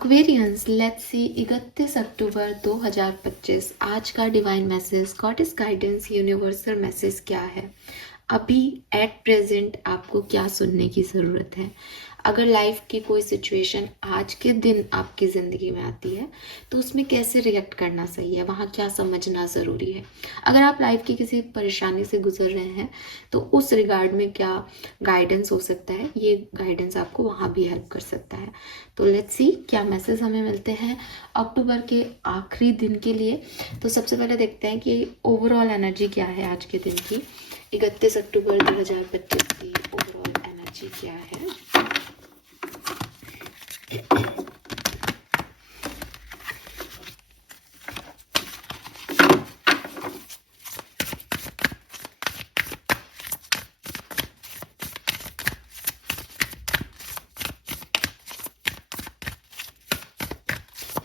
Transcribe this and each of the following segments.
Aquarians, let's see 31 अक्टूबर 2025 आज का divine message, God is guidance, universal message क्या है? अभी एट प्रेजेंट आपको क्या सुनने की ज़रूरत है? अगर लाइफ की कोई सिचुएशन आज के दिन आपकी ज़िंदगी में आती है तो उसमें कैसे रिएक्ट करना सही है, वहाँ क्या समझना ज़रूरी है? अगर आप लाइफ की किसी परेशानी से गुजर रहे हैं तो उस रिगार्ड में क्या गाइडेंस हो सकता है, ये गाइडेंस आपको वहाँ भी हेल्प कर सकता है। तो लेट्स सी क्या मैसेज हमें मिलते हैं अक्टूबर के आखिरी दिन के लिए। तो सबसे पहले देखते हैं कि ओवरऑल एनर्जी क्या है आज के दिन की। 31 अक्टूबर 2025 की ओवरऑल एनर्जी क्या है?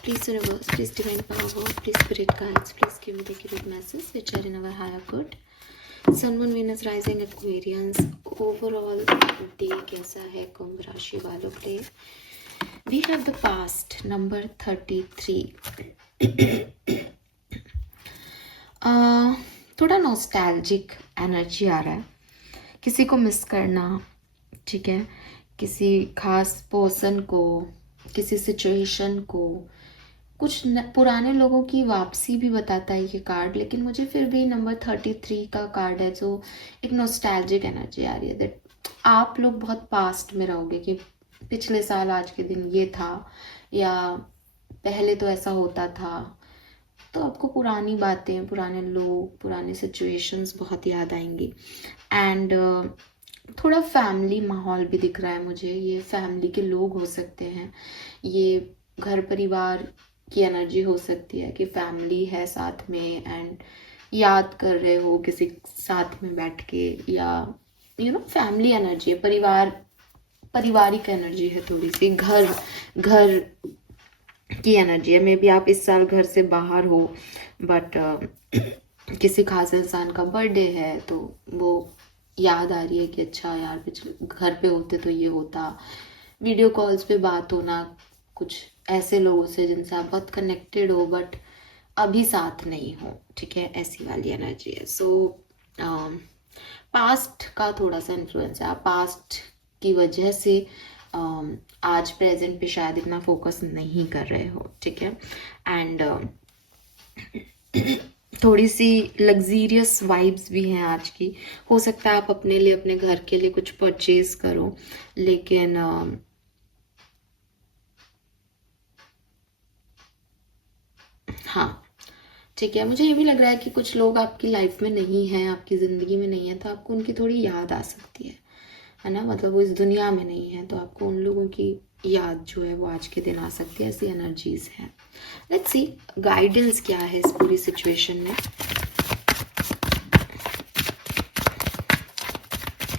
Please universe, please divine power, please spirit guides, please give me the accurate message which are in our higher good. Sun, Moon, Venus, Rising, Aquarians, overall day कैसा है कुंभ राशि वालों के लिए? We have the past number 33. थोड़ा nostalgic energy आ रहा है, किसी को मिस करना, ठीक है, किसी खास पर्सन को, किसी सिचुएशन को, कुछ पुराने लोगों की वापसी भी बताता है ये कार्ड। लेकिन मुझे फिर भी नंबर 33 का कार्ड है जो एक नॉस्टैल्जिक एनर्जी आ रही है दैट आप लोग बहुत पास्ट में रहोगे कि पिछले साल आज के दिन ये था या पहले तो ऐसा होता था। तो आपको पुरानी बातें, पुराने लोग, पुराने सिचुएशंस बहुत याद आएंगी। एंड थोड़ा फैमिली माहौल भी दिख रहा है मुझे, ये फैमिली के लोग हो सकते हैं, ये घर परिवार की एनर्जी हो सकती है कि फैमिली है साथ में एंड याद कर रहे हो किसी साथ में बैठ के, या फैमिली एनर्जी है, पारिवारिक एनर्जी है, थोड़ी सी घर की एनर्जी है। मे बी आप इस साल घर से बाहर हो बट किसी खास इंसान का बर्थडे है तो वो याद आ रही है कि अच्छा यार पिछले घर पे होते तो ये होता। वीडियो कॉल्स पे बात होना कुछ ऐसे लोगों से जिनसे आप बहुत कनेक्टेड हो बट अभी साथ नहीं हो, ठीक है, ऐसी वाली एनर्जी है। सो पास्ट का थोड़ा सा इन्फ्लुएंस है, आप पास्ट की वजह से आज प्रेजेंट पे शायद इतना फोकस नहीं कर रहे हो, ठीक है। एंड थोड़ी सी लग्जीरियस वाइब्स भी हैं आज की। हो सकता है आप अपने लिए, अपने घर के लिए कुछ परचेज करो, लेकिन हाँ ठीक है, मुझे ये भी लग रहा है कि कुछ लोग आपकी लाइफ में नहीं हैं, आपकी ज़िंदगी में नहीं है, तो आपको उनकी थोड़ी याद आ सकती है ना, मतलब वो इस दुनिया में नहीं है तो आपको उन लोगों की याद जो है वो आज के दिन आ सकती है। ऐसी एनर्जीज हैं। लेट्स सी गाइडेंस क्या है इस पूरी सिचुएशन में।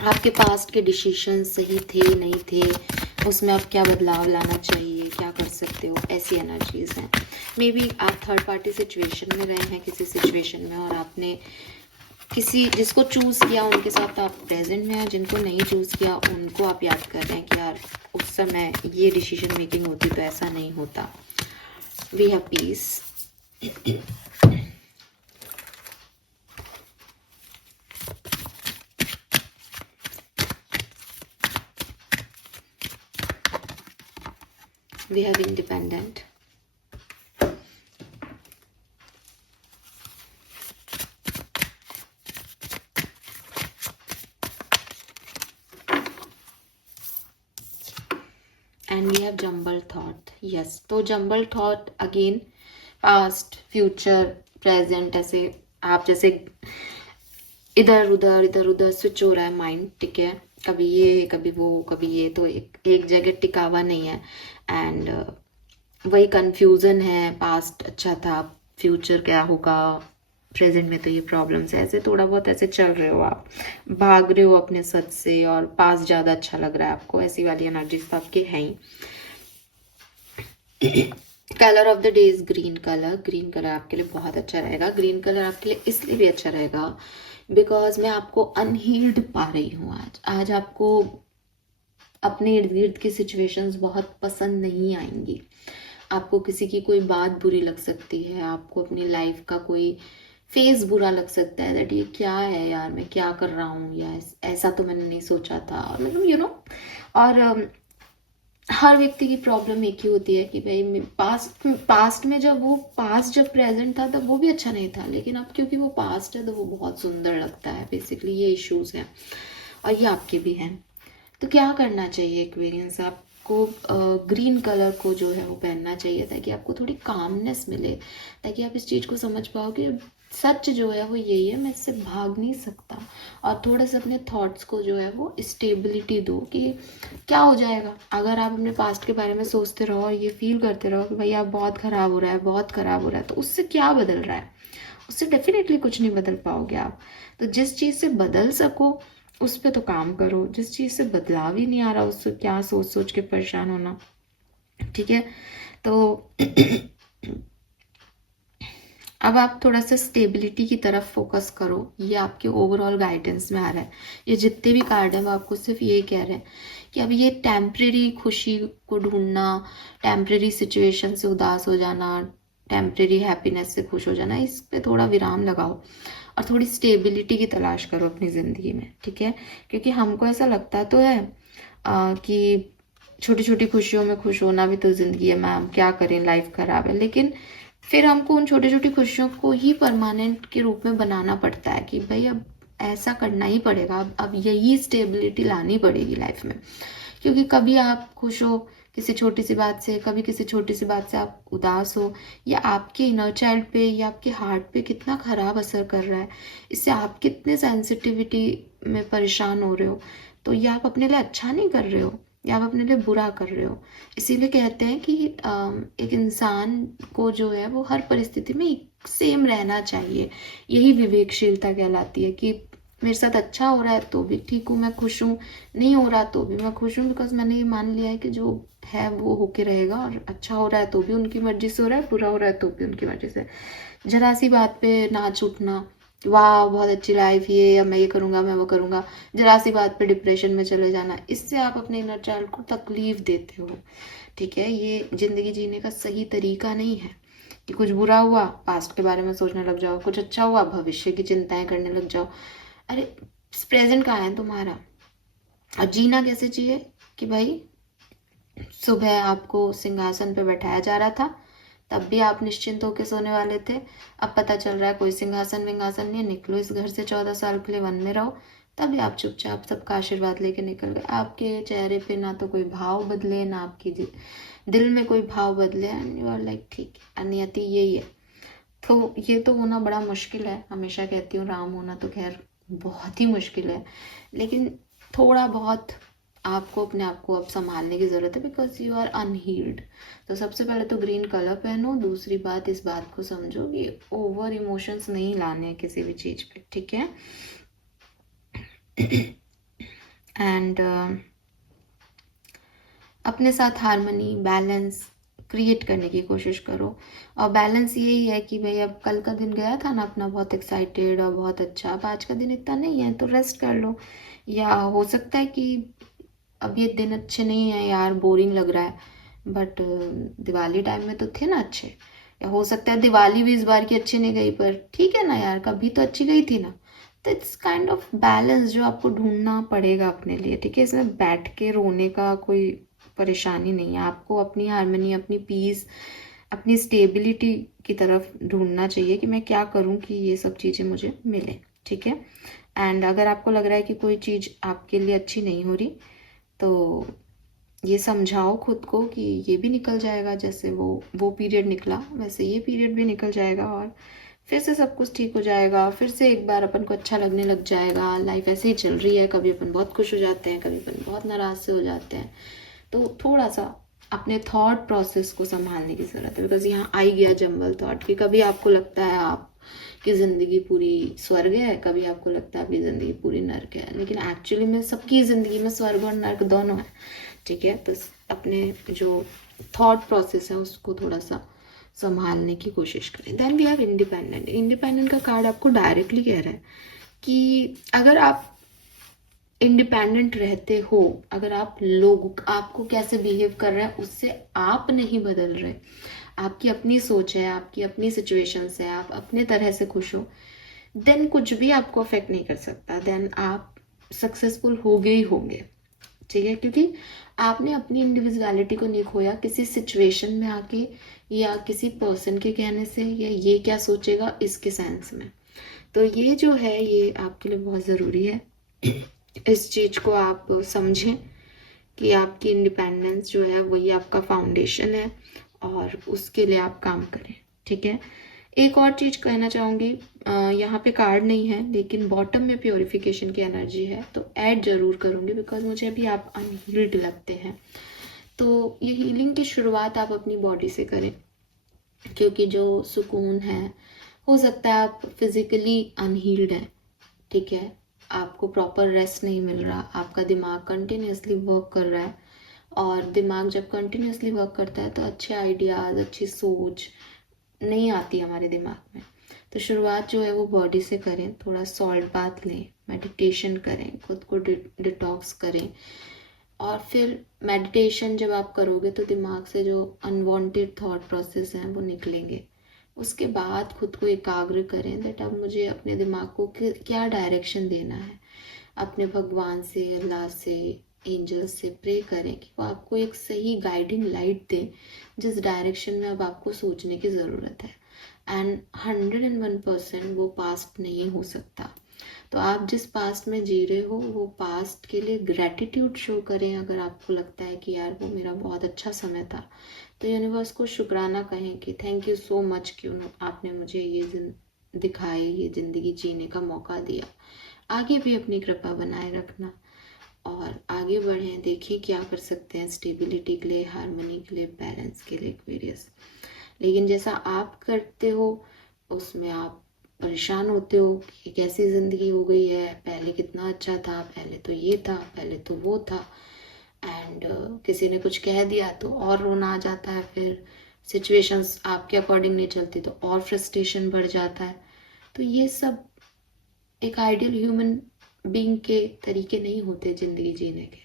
आपके पास्ट के डिसीजन सही थे नहीं थे, उसमें आप क्या बदलाव लाना चाहिए, क्या कर सकते हो, ऐसी एनर्जीज हैं। मे बी आप थर्ड पार्टी सिचुएशन में रहे हैं किसी सिचुएशन में और आपने किसी जिसको चूज़ किया उनके साथ आप प्रेजेंट में हैं, जिनको नहीं चूज़ किया उनको आप याद कर रहे हैं कि यार उस समय ये डिसीजन मेकिंग होती तो ऐसा नहीं होता। We have peace. we have independent, and we have jumble thought. yes, तो jumble thought again past future present, ऐसे आप जैसे इधर उधर स्विच हो रहा है माइंड, ठीक है, कभी ये कभी वो कभी ये, तो एक जगह टिकावा नहीं है। एंड वही कंफ्यूजन है, पास्ट अच्छा था, फ्यूचर क्या होगा, प्रेजेंट में तो ये प्रॉब्लम्स है, ऐसे थोड़ा बहुत ऐसे चल रहे हो, आप भाग रहे हो अपने सच से और पास्ट ज़्यादा अच्छा लग रहा है आपको, ऐसी वाली एनर्जीज तो आपकी हैं ही। Colour of the day is green colour. Green colour आपके लिए बहुत अच्छा रहेगा। ग्रीन कलर आपके लिए इसलिए भी अच्छा रहेगा बिकॉज मैं आपको अनहील्ड पा रही हूँ। आज आपको अपने इर्द गिर्द की सिचुएशंस बहुत पसंद नहीं आएंगी, आपको किसी की कोई बात बुरी लग सकती है, आपको अपनी लाइफ का कोई फेज बुरा लग सकता है, दैट ये क्या है यार, मैं क्या कर रहा हूँ, या ऐसा तो मैंने नहीं सोचा था, और मतलब और हर व्यक्ति की प्रॉब्लम एक ही होती है कि भाई पास्ट में जब जब प्रेजेंट था तब वो भी अच्छा नहीं था, लेकिन अब क्योंकि वो पास्ट है तो वो बहुत सुंदर लगता है। बेसिकली ये इश्यूज हैं और ये आपके भी हैं। तो क्या करना चाहिए एक्वेरियंस, आपको ग्रीन कलर को जो है वो पहनना चाहिए ताकि आपको थोड़ी कामनेस मिले, ताकि आप इस चीज़ को समझ पाओ कि सच जो है वो यही है, मैं इससे भाग नहीं सकता। और थोड़ा सा अपने थॉट्स को जो है वो स्टेबिलिटी दो कि क्या हो जाएगा अगर आप अपने पास्ट के बारे में सोचते रहो और ये फील करते रहो कि भाई आप बहुत ख़राब हो रहा है, बहुत ख़राब हो रहा है, तो उससे क्या बदल रहा है? उससे डेफिनेटली कुछ नहीं बदल पाओगे आप। तो जिस चीज़ से बदल सको उस पर तो काम करो, जिस चीज़ से बदलाव ही नहीं आ रहा उससे क्या सोच सोच के परेशान होना। ठीक है, तो अब आप थोड़ा सा स्टेबिलिटी की तरफ फोकस करो। ये आपके ओवरऑल गाइडेंस में आ रहा है। ये जितने भी कार्ड हैं वो आपको सिर्फ ये कह रहे हैं कि अब ये टेम्परेरी खुशी को ढूंढना, टेम्परेरी सिचुएशन से उदास हो जाना, टेम्परेरी हैप्पीनेस से खुश हो जाना, इस पे थोड़ा विराम लगाओ और थोड़ी स्टेबिलिटी की तलाश करो अपनी ज़िंदगी में। ठीक है, क्योंकि हमको ऐसा लगता तो है कि छोटी छोटी खुशियों में खुश होना भी तो ज़िंदगी है मैम, क्या करें, लाइफ ख़राब है, लेकिन फिर हमको उन छोटी छोटी खुशियों को ही परमानेंट के रूप में बनाना पड़ता है कि भाई अब ऐसा करना ही पड़ेगा, अब यही स्टेबिलिटी लानी पड़ेगी लाइफ में। क्योंकि कभी आप खुश हो किसी छोटी सी बात से, कभी किसी छोटी सी बात से आप उदास हो, या आपके इनर चाइल्ड पे या आपके हार्ट पे कितना ख़राब असर कर रहा है, इससे आप कितने सेंसिटिविटी में परेशान हो रहे हो, तो ये आप अपने लिए अच्छा नहीं कर रहे हो, या आप अपने लिए बुरा कर रहे हो। इसीलिए कहते हैं कि एक इंसान को जो है वो हर परिस्थिति में सेम रहना चाहिए। यही विवेकशीलता कहलाती है कि मेरे साथ अच्छा हो रहा है तो भी ठीक हूँ, मैं खुश हूँ, नहीं हो रहा तो भी मैं खुश हूँ, बिकॉज मैंने ये मान लिया है कि जो है वो होके रहेगा, और अच्छा हो रहा है तो भी उनकी मर्जी से हो रहा है, बुरा हो रहा है तो भी उनकी मर्जी से। जरा सी बात पे नाच उठना, वाह बहुत अच्छी लाइफ ये, अब मैं ये करूँगा, मैं वो करूँगा, जरा सी बात पे डिप्रेशन में चले जाना, इससे आप अपने इनर चाइल्ड को तकलीफ देते हो। ठीक है, ये ज़िंदगी जीने का सही तरीका नहीं है कि कुछ बुरा हुआ पास्ट के बारे में सोचने लग जाओ, कुछ अच्छा हुआ भविष्य की चिंताएं करने लग जाओ। अरे प्रेजेंट कहाँ है तुम्हारा? अब जीना कैसे चाहिए कि भाई सुबह आपको सिंहासन पे बैठाया जा रहा था, तब भी आप निश्चिंत होकर सोने वाले थे, अब पता चल रहा है कोई सिंहासन विंगासन नहीं है, निकलो इस घर से 14 साल के लिए वन में रहो, तभी आप चुपचाप सबका आशीर्वाद लेके निकल गए। आपके चेहरे पे ना तो कोई भाव बदले, ना आपकी दिल में कोई भाव बदले, एंड यू आर लाइक ठीक है, नियति यही है। तो ये तो होना बड़ा मुश्किल है, हमेशा कहती हूँ राम होना तो खैर बहुत ही मुश्किल है, लेकिन थोड़ा बहुत आपको अपने आप को अब संभालने की ज़रूरत है, बिकॉज यू आर अनहील्ड। तो सबसे पहले तो ग्रीन कलर पहनो, दूसरी बात इस बात को समझो कि ओवर इमोशंस नहीं लाने हैं किसी भी चीज़ पे। ठीक है, एंड अपने साथ हारमनी, बैलेंस क्रिएट करने की कोशिश करो। और बैलेंस यही है कि भाई अब कल का दिन गया था ना अपना बहुत एक्साइटेड और बहुत अच्छा, अब आज का दिन इतना नहीं है तो रेस्ट कर लो। या हो सकता है कि अब ये दिन अच्छे नहीं है यार, बोरिंग लग रहा है, बट दिवाली टाइम में तो थे ना अच्छे। या हो सकता है दिवाली भी इस बार की अच्छी नहीं गई, पर ठीक है ना यार, कभी तो अच्छी गई थी ना। तो इट्स काइंड ऑफ बैलेंस जो आपको ढूंढना पड़ेगा अपने लिए। ठीक है, इसमें बैठ के रोने का कोई परेशानी नहीं है, आपको अपनी हारमोनी, अपनी पीस, अपनी स्टेबिलिटी की तरफ ढूंढना चाहिए कि मैं क्या करूं कि ये सब चीज़ें मुझे मिले। ठीक है, एंड अगर आपको लग रहा है कि कोई चीज़ आपके लिए अच्छी नहीं हो रही, तो ये समझाओ खुद को कि ये भी निकल जाएगा, जैसे वो पीरियड निकला वैसे ये पीरियड भी निकल जाएगा, और फिर से सब कुछ ठीक हो जाएगा, फिर से एक बार अपन को अच्छा लगने लग जाएगा। लाइफ ऐसे ही चल रही है, कभी अपन बहुत खुश हो जाते हैं, कभी अपन बहुत नाराज से हो जाते हैं। तो थोड़ा सा अपने थॉट प्रोसेस को संभालने की ज़रूरत है, बिकॉज यहाँ आई गया जंबल थॉट कि कभी आपको लगता है आपकी ज़िंदगी पूरी स्वर्ग है, कभी आपको लगता है आपकी ज़िंदगी पूरी नर्क है, लेकिन एक्चुअली में सबकी ज़िंदगी में स्वर्ग और नर्क दोनों है। ठीक है, तो अपने जो थॉट प्रोसेस है उसको थोड़ा सा संभालने की कोशिश करें। Then we have independent. Independent का कार्ड आपको डायरेक्टली कह रहा है कि अगर आप इंडिपेंडेंट रहते हो, अगर आप लोग आपको कैसे बिहेव कर रहे हैं उससे आप नहीं बदल रहे, आपकी अपनी सोच है, आपकी अपनी सिचुएशंस है, आप अपने तरह से खुश हो, देन कुछ भी आपको अफेक्ट नहीं कर सकता, देन आप सक्सेसफुल होगे ही होंगे। ठीक है, क्योंकि आपने अपनी इंडिविजुअलिटी को नहीं खोया किसी सिचुएशन में आके या किसी पर्सन के कहने से, या ये क्या सोचेगा इसके सेंस में। तो ये जो है ये आपके लिए बहुत ज़रूरी है, इस चीज़ को आप समझें कि आपकी इंडिपेंडेंस जो है वही आपका फाउंडेशन है और उसके लिए आप काम करें। ठीक है, एक और चीज़ कहना चाहूँगी, यहाँ पे कार्ड नहीं है लेकिन बॉटम में प्योरिफिकेशन की एनर्जी है, तो ऐड ज़रूर करूँगी बिकॉज मुझे अभी आप अनहील्ड लगते हैं। तो ये हीलिंग की शुरुआत आप अपनी बॉडी से करें, क्योंकि जो सुकून है, हो सकता है आप फिजिकली अनहील्ड हैं, ठीक है, आपको प्रॉपर रेस्ट नहीं मिल रहा, आपका दिमाग कंटिन्यूसली वर्क कर रहा है, और दिमाग जब कंटिन्यूसली वर्क करता है तो अच्छे आइडियाज़, अच्छी सोच नहीं आती हमारे दिमाग में। तो शुरुआत जो है वो बॉडी से करें, थोड़ा सॉल्ट बाथ लें, मेडिटेशन करें, खुद को डिटॉक्स करें, और फिर मेडिटेशन जब आप करोगे तो दिमाग से जो अनवांटेड थॉट प्रोसेस हैं वो निकलेंगे। उसके बाद खुद को एकाग्र करें दैट अब मुझे अपने दिमाग को क्या डायरेक्शन देना है। अपने भगवान से, अल्लाह से, एंजल्स से प्रे करें कि वो आपको एक सही गाइडिंग लाइट दें जिस डायरेक्शन में अब आपको सोचने की ज़रूरत है। एंड 101% वो पास्ट नहीं हो सकता। तो आप जिस पास्ट में जी रहे हो वो पास्ट के लिए ग्रैटिट्यूड शो करें। अगर आपको लगता है कि यार वो मेरा बहुत अच्छा समय था, तो यूनिवर्स को शुक्राना कहें कि थैंक यू सो मच कि आपने मुझे ये दिखाई, ये ज़िंदगी जीने का मौका दिया। आगे भी अपनी कृपा बनाए रखना और आगे बढ़ें, देखें क्या कर सकते हैं स्टेबिलिटी के लिए, हार्मनी के लिए, बैलेंस के लिए, एक्वेरियस। लेकिन जैसा आप करते हो उसमें आप परेशान होते हो कि कैसी ज़िंदगी हो गई है, पहले कितना अच्छा था, पहले तो ये था, पहले तो वो था, एंड किसी ने कुछ कह दिया तो और रोना आ जाता है, फिर सिचुएशंस आपके अकॉर्डिंग नहीं चलती तो और फ्रस्ट्रेशन बढ़ जाता है। तो ये सब एक आइडियल ह्यूमन बीइंग के तरीके नहीं होते ज़िंदगी जीने के।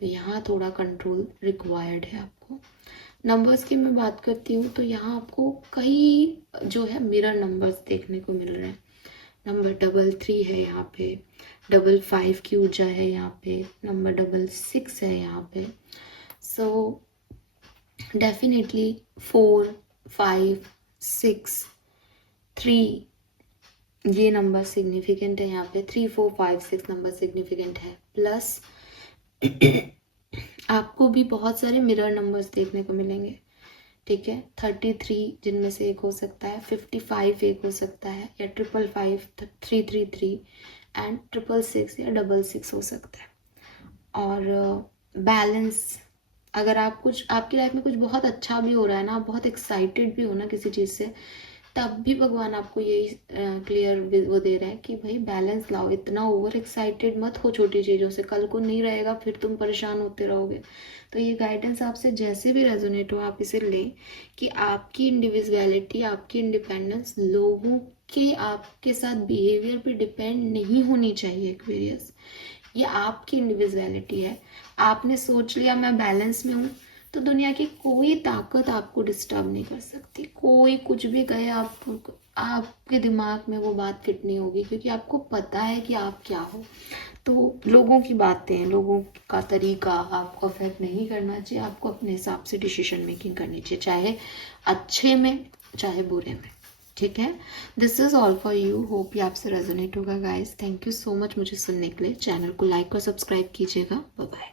तो यहाँ थोड़ा कंट्रोल रिक्वायर्ड है आपको। नंबर्स की मैं बात करती हूँ तो यहाँ आपको कई जो है मिरर नंबर्स देखने को मिल रहे हैं। नंबर 33 है यहाँ पे, 55 की ऊर्जा है यहाँ पे, नंबर 66 है यहाँ पे। सो डेफिनेटली 4, 5, 6, 3 ये नंबर सिग्निफिकेंट है यहाँ पे। 3, 4, 5, 6 नंबर सिग्निफिकेंट है। प्लस आपको भी बहुत सारे मिरर नंबर्स देखने को मिलेंगे, ठीक है। 33 जिनमें से एक हो सकता है, 55 एक हो सकता है, या 555, 333 एंड 666 या 66 हो सकता है। और बैलेंस, अगर आप कुछ आपकी लाइफ में कुछ बहुत अच्छा भी हो रहा है ना, आप बहुत एक्साइटेड भी हो ना किसी चीज़ से, तब भी भगवान आपको यही क्लियर वो दे रहा है कि भाई बैलेंस लाओ, इतना ओवर एक्साइटेड मत हो छोटी चीज़ों से, कल को नहीं रहेगा फिर तुम परेशान होते रहोगे। तो ये गाइडेंस आपसे जैसे भी रेजोनेट हो आप इसे लें कि आपकी इंडिविजुअलिटी, आपकी इंडिपेंडेंस लोगों के आपके साथ बिहेवियर पे डिपेंड नहीं होनी चाहिए। एक्वेरियस, ये आपकी इंडिविजुअलिटी है। आपने सोच लिया मैं बैलेंस में हूँ तो दुनिया की कोई ताकत आपको डिस्टर्ब नहीं कर सकती। कोई कुछ भी कहे आपके दिमाग में वो बात फिट नहीं होगी, क्योंकि आपको पता है कि आप क्या हो। तो लोगों की बातें, लोगों का तरीका आपको अफेक्ट नहीं करना चाहिए। आपको अपने हिसाब से डिसीजन मेकिंग करनी चाहिए, चाहे अच्छे में चाहे बुरे में, ठीक है। This is all for you. Hope ये आपसे रेजोनेट होगा guys. Thank you so much मुझे सुनने के लिए। चैनल को लाइक और सब्सक्राइब कीजिएगा। Bye bye.